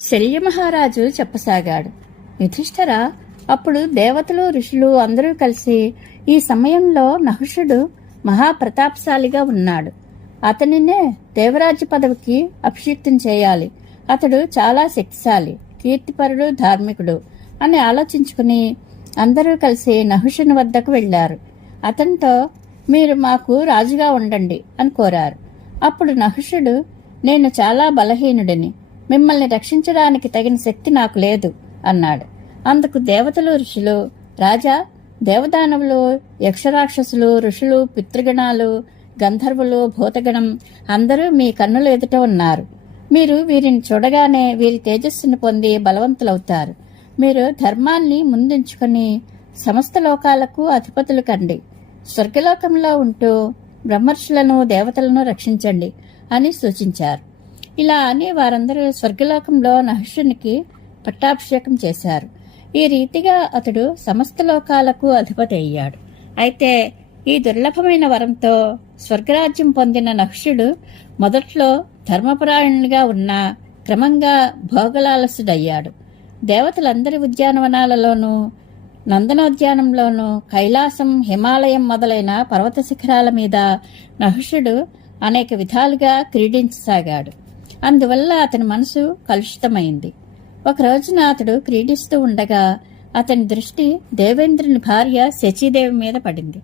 శల్యమహారాజు చెప్పసాగాడు. యుధిష్ఠర అప్పుడు దేవతలు ఋషులు అందరూ కలిసి ఈ సమయంలో నహుషుడు మహాప్రతాపశాలిగా ఉన్నాడు. అతనినే దేవరాజ్య పదవికి అభిషిక్తం చేయాలి. అతడు చాలా శక్తిశాలి కీర్తిపరుడు ధార్మికుడు అని ఆలోచించుకుని అందరూ కలిసి నహుషుని వద్దకు వెళ్ళారు. అతనితో మీరు మాకు రాజుగా ఉండండి అని కోరారు. అప్పుడు నహుషుడు నేను చాలా బలహీనుడిని మిమ్మల్ని రక్షించడానికి తగిన శక్తి నాకు లేదు అన్నాడు. అందుకు దేవతలు ఋషులు రాజా దేవదానవులు యక్షరాక్షసులు ఋషులు పితృగణాలు గంధర్వులు భూతగణం అందరూ మీ కన్నుల ఎదుట ఉన్నారు. మీరు వీరిని చూడగానే వీరి తేజస్సును పొంది బలవంతులవుతారు. మీరు ధర్మాన్ని ముందుంచుకొని సమస్త లోకాలకు అధిపతులు కండి. స్వర్గలోకంలో ఉంటూ బ్రహ్మర్షులను దేవతలను రక్షించండి అని సూచించారు. ఇలా అని వారందరూ స్వర్గలోకంలో నహర్షునికి పట్టాభిషేకం చేశారు. ఈ రీతిగా అతడు సమస్త లోకాలకు అధిపతి అయ్యాడు. అయితే ఈ దుర్లభమైన వరంతో స్వర్గరాజ్యం పొందిన నహుషుడు మొదట్లో ధర్మపరాయణునిగా ఉన్న క్రమంగా భోగలాలసుడయ్యాడు. దేవతలందరి ఉద్యానవనాలలోనూ నందనోద్యానంలోనూ కైలాసం హిమాలయం మొదలైన పర్వత శిఖరాల మీద నహుషుడు అనేక విధాలుగా క్రీడించసాగాడు. అందువల్ల అతని మనసు కలుషితమైంది. ఒక రోజున అతడు క్రీడిస్తూ ఉండగా అతని దృష్టి దేవేంద్రుని భార్య శచీదేవి మీద పడింది.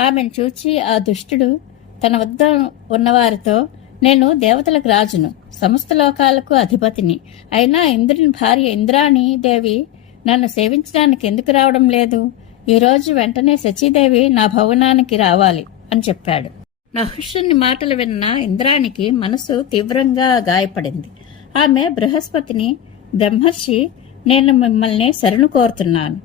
ఆమెను చూచి ఆ దుష్టుడు తన వద్ద ఉన్నవారితో నేను దేవతలకు రాజును సమస్త లోకాలకు అధిపతిని. అయినా ఇంద్రుని భార్య ఇంద్రాణి దేవి నన్ను సేవించడానికి ఎందుకు రావడం లేదు? ఈరోజు వెంటనే శచీదేవి నా భవనానికి రావాలి అని చెప్పాడు. నహుషుని మాటలు విన్న ఇంద్రానికి మనసు తీవ్రంగా గాయపడింది. ఆమె బృహస్పతిని బ్రహ్మర్షి నేను మిమ్మల్ని శరణు కోరుతున్నాను.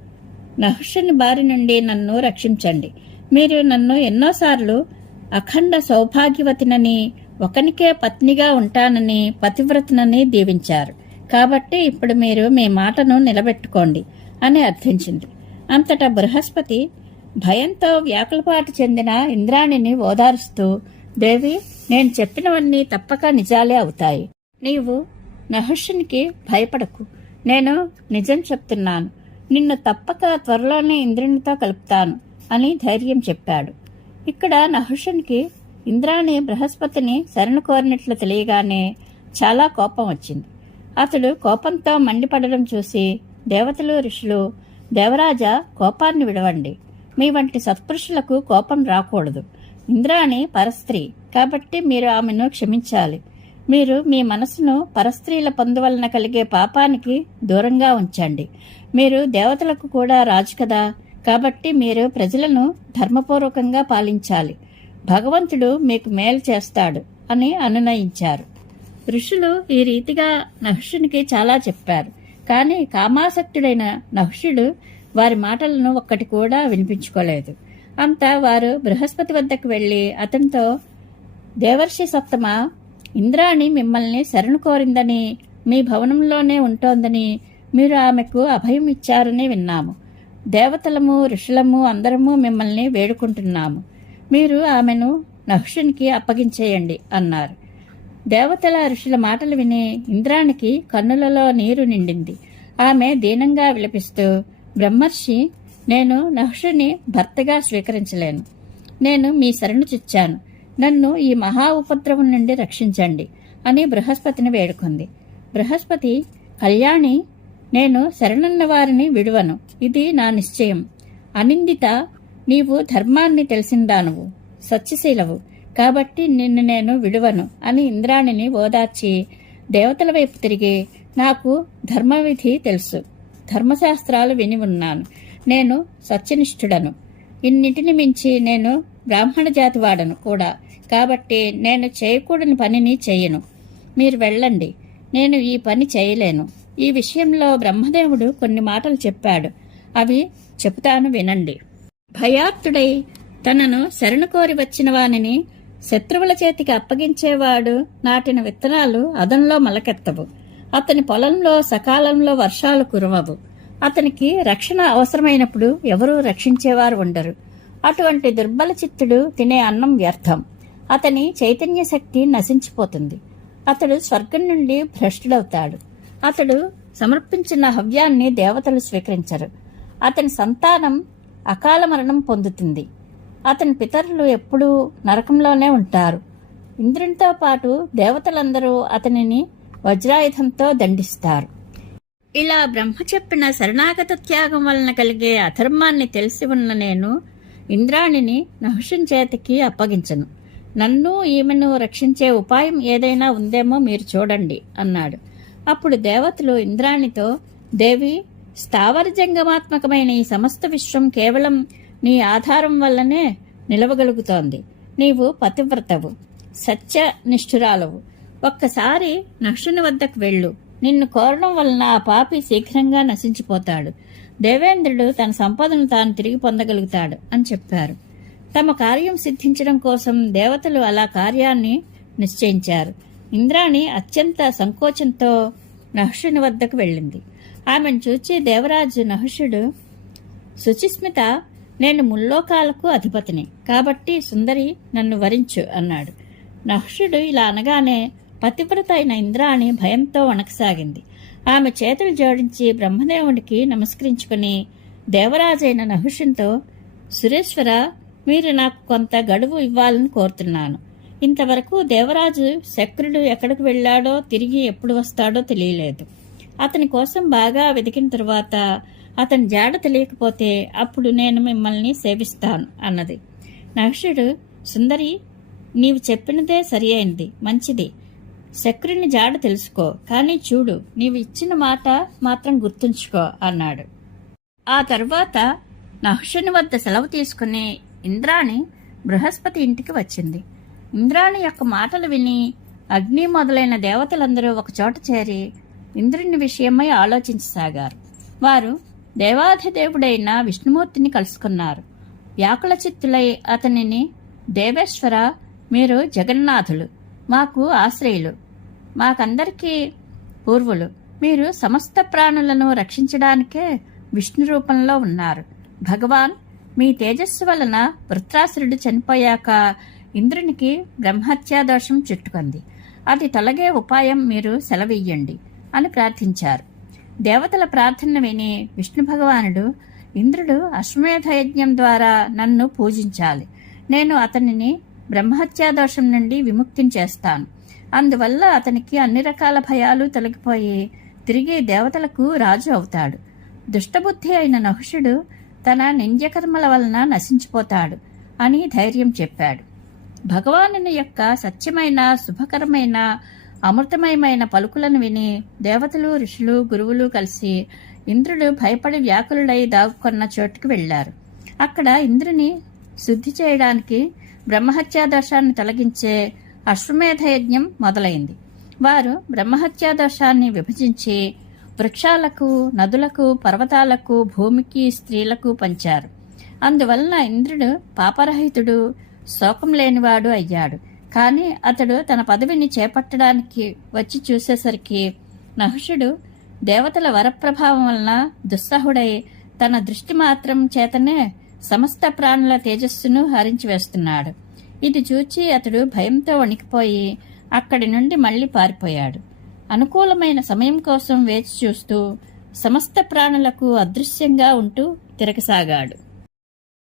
నహుషుని బారి నుండి నన్ను రక్షించండి. మీరు నన్ను ఎన్నోసార్లు అఖండ సౌభాగ్యవతినని ఒకనికే పత్నిగా ఉంటానని పతివ్రతనని దీవించారు. కాబట్టి ఇప్పుడు మీరు మీ మాటను నిలబెట్టుకోండి అని అర్థించింది. అంతటా బృహస్పతి భయంతో వ్యాకులపాటు చెందిన ఇంద్రాణిని ఓదారుస్తూ దేవి నేను చెప్పినవన్నీ తప్పక నిజాలే అవుతాయి. నీవు నహర్షునికి భయపడకు. నేను నిజం చెప్తున్నాను. నిన్ను తప్పక త్వరలోనే ఇంద్రునితో కలుపుతాను అని ధైర్యం చెప్పాడు. ఇక్కడ నహర్షునికి ఇంద్రాణి బృహస్పతిని శరణు కోరినట్లు తెలియగానే చాలా కోపం వచ్చింది. అతడు కోపంతో మండిపడడం చూసి దేవతలు ఋషులు దేవరాజా కోపాన్ని విడవండి. మీ వంటి సత్పురుషులకు కోపం రాకూడదు. ఇంద్రాణి పరస్త్రీ. కాబట్టి మీరు ఆమెను క్షమించాలి. మీరు మీ మనసును పరస్త్రీల పొందు వలన కలిగే పాపానికి దూరంగా ఉంచండి. మీరు దేవతలకు కూడా రాజు కదా. కాబట్టి మీరు ప్రజలను ధర్మపూర్వకంగా పాలించాలి. భగవంతుడు మీకు మేలు చేస్తాడు అని అనునయించారు. ఋషులు ఈ రీతిగా నహుషునికి చాలా చెప్పారు. కానీ కామాసక్తుడైన నహుషుడు వారి మాటలను ఒక్కటి కూడా వినిపించుకోలేదు. అంతా వారు బృహస్పతి వద్దకు వెళ్ళి అతనితో దేవర్షి సప్తమ ఇంద్రాణి మిమ్మల్ని శరణు కోరిందని మీ భవనంలోనే ఉంటోందని మీరు ఆమెకు అభయం ఇచ్చారని విన్నాము. దేవతలము ఋషులము అందరము మిమ్మల్ని వేడుకుంటున్నాము. మీరు ఆమెను నహుషునికి అప్పగించేయండి అన్నారు. దేవతల ఋషుల మాటలు విని ఇంద్రానికి కన్నులలో నీరు నిండింది. ఆమె దీనంగా విలపిస్తూ బ్రహ్మర్షి నేను నహుషుని భర్తగా స్వీకరించలేను. నేను మీ శరణు చిచ్చాను. నన్ను ఈ మహా ఉపద్రవం నుండి రక్షించండి అని బృహస్పతిని వేడుకుంది. బృహస్పతి కళ్యాణి నేను శరణున్న వారిని విడువను. ఇది నా నిశ్చయం. అనిందిత నీవు ధర్మాన్ని తెలిసిందానువు. సత్యశీలవు. కాబట్టి నిన్ను నేను విడువను అని ఇంద్రాణిని ఓదార్చి దేవతల వైపు తిరిగి నాకు ధర్మవిధి తెలుసు. ధర్మశాస్త్రాలు విని ఉన్నాను. నేను సత్యనిష్ఠుడను. ఇన్నిటిని మించి నేను బ్రాహ్మణ జాతి వాడను కూడా. కాబట్టి నేను చేయకూడని పనిని చేయను. మీరు వెళ్ళండి. నేను ఈ పని చేయలేను. ఈ విషయంలో బ్రహ్మదేవుడు కొన్ని మాటలు చెప్పాడు. అవి చెబుతాను వినండి. భయాత్తుడై తనను శరణు కోరి వచ్చిన వానిని శత్రువుల చేతికి అప్పగించేవాడు నాటిన విత్తనాలు అదంలో మొలకెత్తవు. అతని పొలంలో సకాలంలో వర్షాలు కురవవు. అతనికి రక్షణ అవసరమైనప్పుడు ఎవరూ రక్షించేవారు ఉండరు. అటువంటి దుర్బల చిత్తుడు తినే అన్నం వ్యర్థం. అతని చైతన్య శక్తి నశించిపోతుంది. అతడు స్వర్గం నుండి భ్రష్టుడవుతాడు. అతడు సమర్పించిన హవ్యాన్ని దేవతలు స్వీకరించరు. అతని సంతానం అకాల మరణం పొందుతుంది. అతని పితరులు ఎప్పుడూ నరకంలోనే ఉంటారు. ఇంద్రునితో పాటు దేవతలందరూ అతనిని వజ్రాయుధంతో దండిస్తారు. ఇలా బ్రహ్మ చెప్పిన శరణాగత త్యాగం వలన కలిగే అధర్మాన్ని తెలిసి ఉన్న నేను ఇంద్రాణిని నహుషుని చేతికి అప్పగించను. నన్ను ఈమెను రక్షించే ఉపాయం ఏదైనా ఉందేమో మీరు చూడండి అన్నాడు. అప్పుడు దేవతలు ఇంద్రాణితో దేవి స్థావర జంగమాత్మకమైన ఈ సమస్త విశ్వం కేవలం నీ ఆధారం వల్లనే నిలవగలుగుతోంది. నీవు పతివ్రతవు. సత్య నిష్ఠురాలవు ఒక్కసారి నక్షుని వద్దకు వెళ్ళు. నిన్ను కోరడం వలన ఆ పాపి శీఘ్రంగా నశించిపోతాడు. దేవేంద్రుడు తన సంపదను తాను తిరిగి పొందగలుగుతాడు అని చెప్పారు. తమ కార్యం సిద్ధించడం కోసం దేవతలు అలా కార్యాన్ని నిశ్చయించారు. ఇంద్రాణి అత్యంత సంకోచంతో నహుషుని వద్దకు వెళ్ళింది. ఆమెను చూచి దేవరాజు నహుషుడు శుచిస్మిత నేను ముల్లోకాలకు అధిపతిని. కాబట్టి సుందరి నన్ను వరించు అన్నాడు. నహుషుడు ఇలా అనగానే పతివ్రత అయిన ఇంద్రాణి భయంతో వణకసాగింది. ఆమె చేతులు జోడించి బ్రహ్మదేవుడికి నమస్కరించుకుని దేవరాజైన నహుషంతో సురేశ్వర మీరు నాకు కొంత గడువు ఇవ్వాలని కోరుతున్నాను. ఇంతవరకు దేవరాజు శక్రుడు ఎక్కడికి వెళ్ళాడో తిరిగి ఎప్పుడు వస్తాడో తెలియలేదు. అతని కోసం బాగా వెతికిన తరువాత అతని జాడ తెలియకపోతే అప్పుడు నేను మిమ్మల్ని సేవిస్తాను అన్నది. నహుషుడు సుందరి నీవు చెప్పినదే సరి అయింది మంచిది. శక్రుని జాడ తెలుసుకో కానీ చూడు నీవు ఇచ్చిన మాట మాత్రం గుర్తుంచుకో అన్నాడు. ఆ తరువాత నహుషుని వద్ద సెలవు తీసుకుని ఇంద్రాణి బృహస్పతి ఇంటికి వచ్చింది. ఇంద్రాణి యొక్క మాటలు విని అగ్ని మొదలైన దేవతలందరూ ఒకచోట చేరి ఇంద్రుని విషయమై ఆలోచించసాగారు. వారు దేవాధిదేవుడైన విష్ణుమూర్తిని కలుసుకున్నారు. వ్యాకుల చిత్తులై అతనిని దేవేశ్వర మీరు జగన్నాథులు మాకు ఆశ్రయులు. మాకందరికీ పూర్వులు. మీరు సమస్త ప్రాణులను రక్షించడానికే విష్ణు రూపంలో ఉన్నారు. భగవాన్ మీ తేజస్సు వలన వృత్రాసురుడు చనిపోయాక ఇంద్రునికి బ్రహ్మహత్యా దోషం చుట్టుకుంది. అది తొలగే ఉపాయం మీరు సెలవియ్యండి అని ప్రార్థించారు. దేవతల ప్రార్థన విని విష్ణు భగవానుడు ఇంద్రుడు అశ్వమేధ యజ్ఞం ద్వారా నన్ను పూజించాలి. నేను అతనిని బ్రహ్మహత్యా దోషం నుండి విముక్తిని చేస్తాను. అందువల్ల అతనికి అన్ని రకాల భయాలు తొలగిపోయి తిరిగి దేవతలకు రాజు అవుతాడు. దుష్టబుద్ధి అయిన నహుషుడు తన నింద్యకర్మల వలన నశించిపోతాడు అని ధైర్యం చెప్పాడు. భగవానుని యొక్క సత్యమైన శుభకరమైన అమృతమయమైన పలుకులను విని దేవతలు ఋషులు గురువులు కలిసి ఇంద్రుడు భయపడి వ్యాకులుడై దాక్కున్న చోటుకి వెళ్ళారు. అక్కడ ఇంద్రుని శుద్ధి చేయడానికి బ్రహ్మహత్యా దోషాన్ని తొలగించే అశ్వమేధ యజ్ఞం మొదలైంది. వారు బ్రహ్మహత్యా దోషాన్ని విభజించి వృక్షాలకు నదులకు పర్వతాలకు భూమికి స్త్రీలకు పంచారు. అందువలన ఇంద్రుడు పాపరహితుడు శోకం లేనివాడు అయ్యాడు. కానీ అతడు తన పదవిని చేపట్టడానికి వచ్చి చూసేసరికి నహుషుడు దేవతల వరప్రభావం వలన దుస్సహుడై తన దృష్టి మాత్రం చేతనే సమస్త ప్రాణుల తేజస్సును హరించి వేస్తున్నాడు. ఇది చూచి అతడు భయంతో వణికిపోయి అక్కడి నుండి మళ్ళీ పారిపోయాడు. అనుకూలమైన సమయం కోసం వేచి చూస్తూ సమస్త ప్రాణులకు అదృశ్యంగా ఉంటూ తిరగసాగాడు.